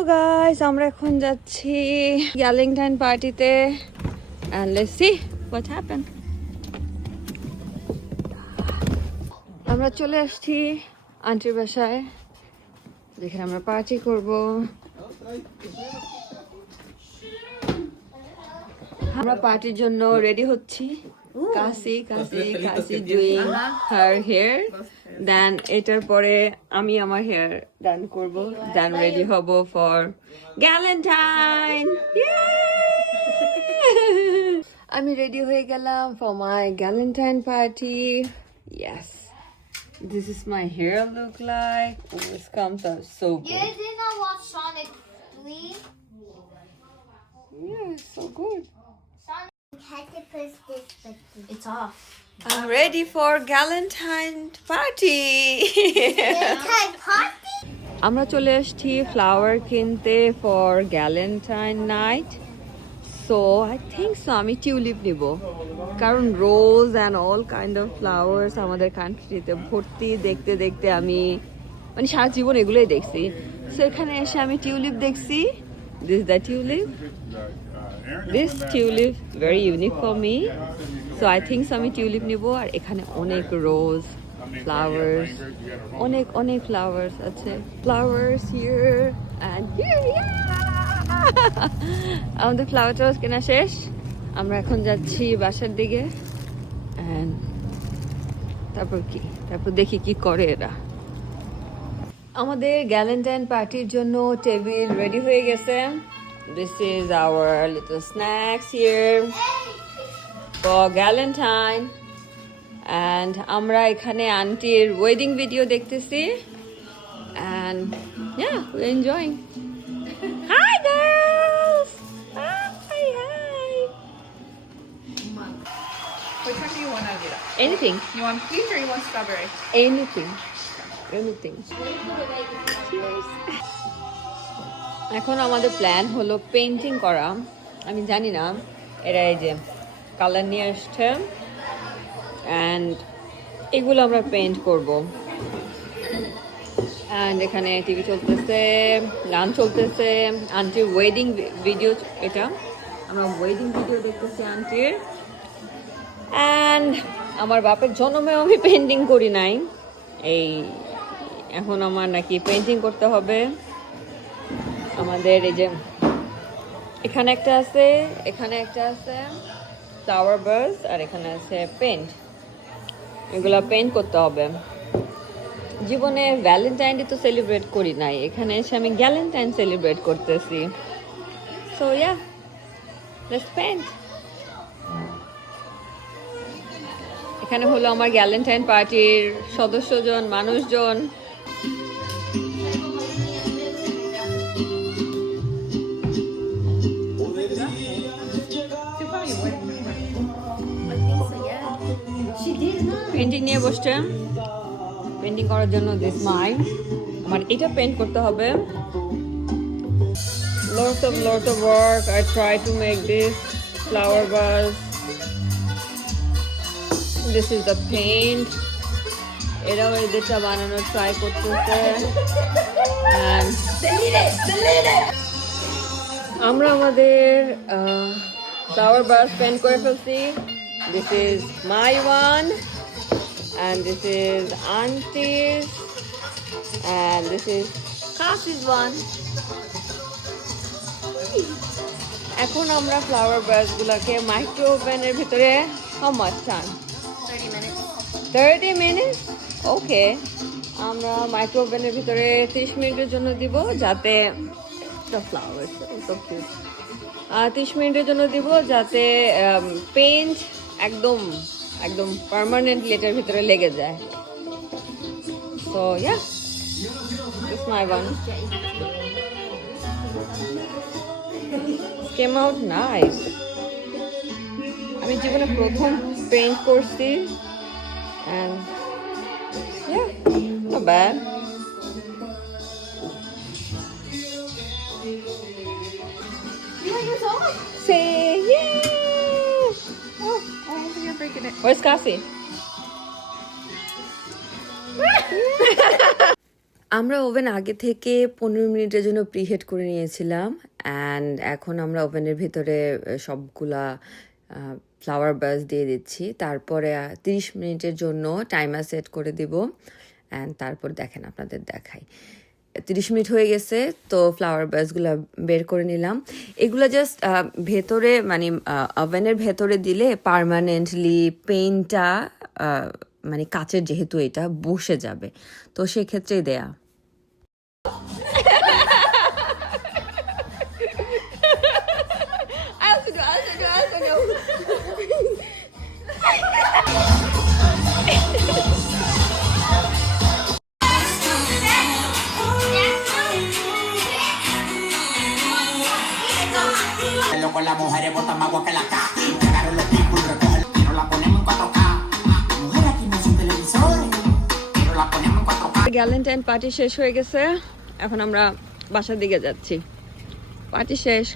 Hello guys, আমরা এখন যাচ্ছি গ্যালেন্টাইন পার্টিতে and let's see what happened. আমরা চলে আসছি আন্টির বাসায় যেখানে আমরা পার্টি করব। আমরা পার্টির জন্য রেডি হচ্ছি। কাসি ডুইং হার হেয়ার, দেন এটার পরে আমি আমার হেয়ার ডান করব, দেন রেডি হব ফর গ্যালেন্টাইন। আমি রেডি হয়ে গেলাম for my galentine party. Yes, this is my hair look like. Oh, this comes out so good. You did not watch Sonic 3? Yeah, it's so good. Sonic had to push this button. It's off. I'm ready for Galentine party. Galentine party? আমরা চলে আসছি flower কিনতে for galentine night. So I think so আমি tulip নিব, কারণ rose and all kind of flowers আমাদের কান্ট্রিতে ভর্তি। দেখতে দেখতে আমি মানে সারা জীবন এগুলোই দেখছি। সো এখানে এসে আমি টিউলিপ দেখছি। This the tulip, this tulip very unique for me. So I think so আমি টিউলিপ নিব। আর এখানে অনেক রোজ flowers, অনেক flowers আছে। Flowers here and here, আমাদের ফ্লাওয়ার টাওয়ার কেনা শেষ। আমরা এখন যাচ্ছি বাসার দিকে and তারপর দেখি কি করে এরা। আমাদের গ্যালেন্টাইন পার্টির জন্য টেবিল রেডি হয়ে গেছে। This is our little snacks here for Galentine. And আমরা এখানে আন্টির ওয়েডিং ভিডিও দেখতেছি and yeah, we're enjoying. Hi girls. Hi. Which one do you want out of it? Anything. You want peach or you want strawberry? Anything. Cheers. এখন আমাদের plan হলো painting করা। আমি জানি না এরা এই যে কালার নিয়ে আসছে অ্যান্ড এগুলো আমরা পেইন্ট করব। অ্যান্ড এখানে টিভি চলতেছে, গান চলতেছে, আন্টির ওয়েডিং ভিডিও। এটা আমরা ওয়েডিং ভিডিও দেখতেছি আন্টির। অ্যান্ড আমার বাপের জন্মেও আমি পেইন্টিং করি নাই, এই এখন আমার নাকি পেইন্টিং করতে হবে। আমাদের এই যে এখানে একটা আছে, এখানে একটা আছে ফ্লাওয়ার বাস, আর এখানে আছে পেন্ট। এগুলো পেইন্ট করতে হবে। জীবনে ভ্যালেন্টাইন ডে তো সেলিব্রেট করি নাই, এখানে এসে আমি গ্যালেন্টাইন সেলিব্রেট করতেছি। So yeah, let's paint. এখানে হলো আমার গ্যালেন্টাইন পার্টির সদস্যজন, মানুষজন। পেন্টিং নিয়ে বসছে, পেন্টিং করার জন্য দিস মাই আমার এটা পেন্ট করতে হবে। lots of work. I try to make this flower vase. This is the paint. এরাও এদেরটা বানানোর ট্রাই করতেছে। আমরা আমাদের ফ্লাওয়ার ভাস পেন্ট করে ফেলছি। This is my one, and this is auntie's, and this is Kasi's one. এখন আমরা flower ভাসগুলোকে micro ওভেনের ভিতরে how much time? 30 minutes. 30 minutes? ওকে, আমরা মাইক্রো ওভেনের ভিতরে 30 মিনিটের জন্য দিব, যাতে the flowers so cute 30 মিনিটের জন্য দিব, যাতে পেইন্ট একদম পার্মানেন্টলি এটার ভিতরে লেগে যায়। So yeah, this my one came out nice. আমি জীবনে প্রথম পেইন্ট করছি and yeah, not bad. You want your song? Say yeah. Oh, I don't think you're breaking it. Where's Kasi? আমরা ওভেন আগে থেকে 15 মিনিটের জন্য প্রিহিট করে নিয়েছিলাম অ্যান্ড এখন আমরা ওভেনের ভিতরে সবগুলা ফ্লাওয়ার বাস দিয়ে দিচ্ছি, তারপরে 30 মিনিটের জন্য টাইমার সেট করে দিব অ্যান্ড তারপর দেখেন আপনাদের দেখাই 30 মিনিট হয়ে গেছে। তো ফ্লাওয়ার বাসগুলো বের করে নিলাম। এগুলো জাস্ট ভেতরে মানে ওভেনের ভেতরে দিলে পার্মানেন্টলি পেইন্টটা মানে কাচের যেহেতু এটা বসে যাবে, তো সেক্ষেত্রেই দেয়া। Con las mujeres botan más agua que la caja. Llegaron los people, recogen y nos la ponemos en 4K. Mujer aquí no son televisores, pero la ponemos en 4K. Galentine party শেষ হয়ে গেছে, এখন আমরা বাসার দিকে যাচ্ছি। Party শেষ।